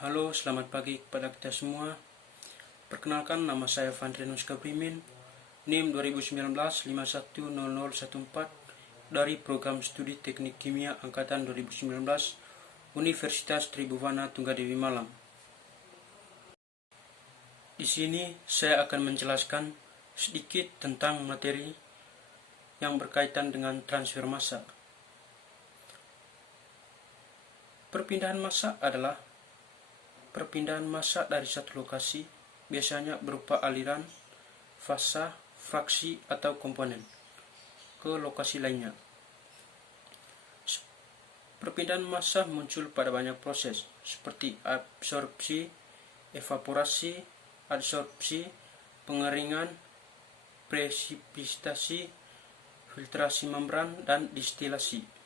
Halo, selamat pagi kepada kita semua. Perkenalkan, nama saya Vandrenus Gabrimin, NIM 2019-510014 dari Program Studi Teknik Kimia Angkatan 2019 Universitas Tribhuwana Tunggadewi Malang. Di sini saya akan menjelaskan sedikit tentang materi yang berkaitan dengan transfer massa. Perpindahan massa adalah perpindahan massa dari satu lokasi, biasanya berupa aliran, fasa, fraksi, atau komponen, ke lokasi lainnya. Perpindahan massa muncul pada banyak proses, seperti absorpsi, evaporasi, adsorpsi, pengeringan, presipitasi, filtrasi membran, dan distilasi.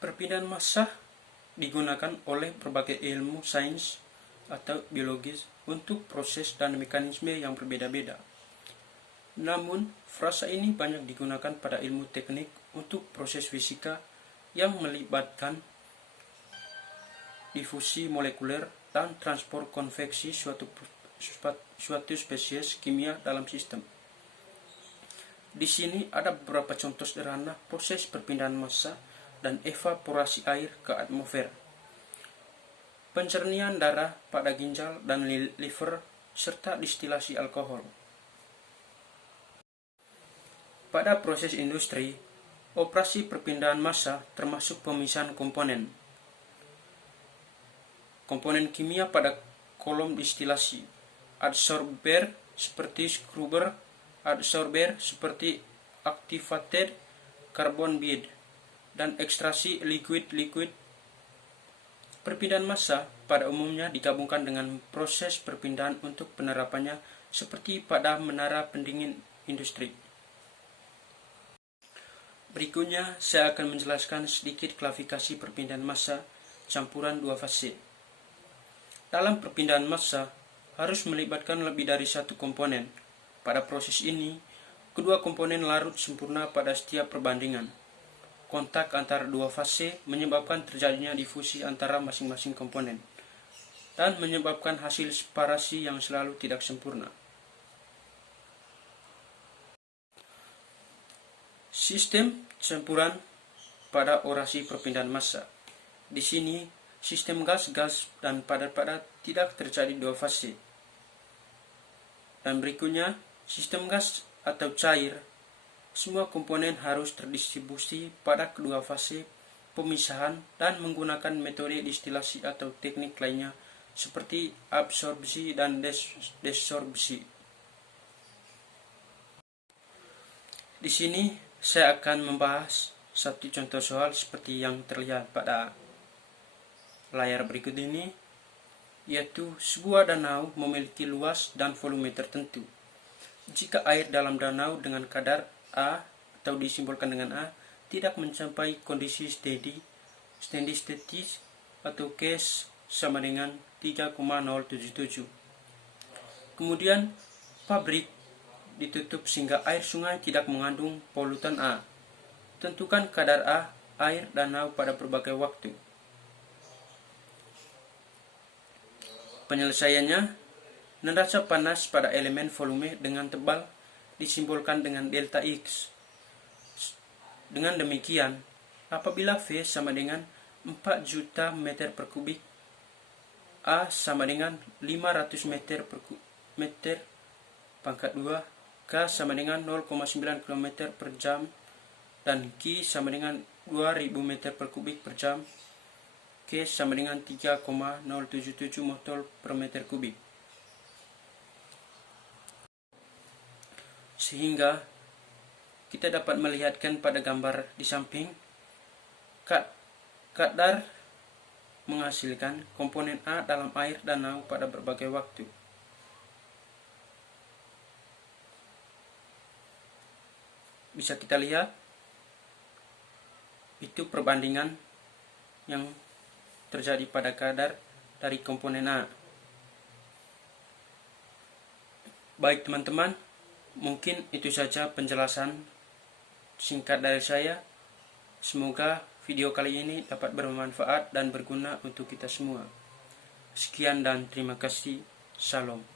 Perpindahan massa digunakan oleh berbagai ilmu sains atau biologis untuk proses dan mekanisme yang berbeda-beda. Namun, frasa ini banyak digunakan pada ilmu teknik untuk proses fisika yang melibatkan difusi molekuler dan transport konveksi suatu spesies kimia dalam sistem. Di sini ada beberapa contoh sederhana proses perpindahan massa dan evaporasi air ke atmosfer, pencernian darah pada ginjal dan liver, serta distilasi alkohol. Pada proses industri, operasi perpindahan massa termasuk pemisahan komponen. Komponen kimia pada kolom distilasi, adsorber seperti scrubber, adsorber seperti activated carbon bead, dan ekstraksi liquid. Perpindahan massa pada umumnya digabungkan dengan proses perpindahan untuk penerapannya seperti pada menara pendingin industri. Berikutnya saya akan menjelaskan sedikit klasifikasi perpindahan massa campuran dua fase. Dalam perpindahan massa harus melibatkan lebih dari satu komponen. Pada proses ini, kedua komponen larut sempurna pada setiap perbandingan. Kontak antara dua fase menyebabkan terjadinya difusi antara masing-masing komponen dan menyebabkan hasil separasi yang selalu tidak sempurna. Sistem campuran pada orasi perpindahan massa. Di sini, sistem gas-gas dan padat-padat tidak terjadi dua fase. Dan berikutnya, sistem gas atau cair. Semua komponen harus terdistribusi pada kedua fase pemisahan dan menggunakan metode distilasi atau teknik lainnya seperti absorpsi dan desorbsi. Di sini saya akan membahas satu contoh soal seperti yang terlihat pada layar berikut ini, yaitu sebuah danau memiliki luas dan volume tertentu. Jika air dalam danau dengan kadar A atau disimbolkan dengan A tidak mencapai kondisi steady state atau case sama dengan 3,077. Kemudian pabrik ditutup sehingga air sungai tidak mengandung polutan A. Tentukan kadar A air danau pada berbagai waktu. Penyelesaiannya, neraca panas pada elemen volume dengan tebal disimbolkan dengan delta X. Dengan demikian, apabila V sama dengan 4 juta meter per kubik, A sama dengan 500 meter pangkat 2, K sama dengan 0,9 km per jam, dan Q sama dengan 2000 meter per kubik per jam, K sama dengan 3,077 mol per meter kubik. Sehingga kita dapat melihatkan pada gambar di samping, kadar menghasilkan komponen A dalam air danau pada berbagai waktu. Bisa kita lihat, itu perbandingan yang terjadi pada kadar dari komponen A. Baik teman-teman, mungkin itu saja penjelasan singkat dari saya. Semoga video kali ini dapat bermanfaat dan berguna untuk kita semua. Sekian dan terima kasih. Shalom.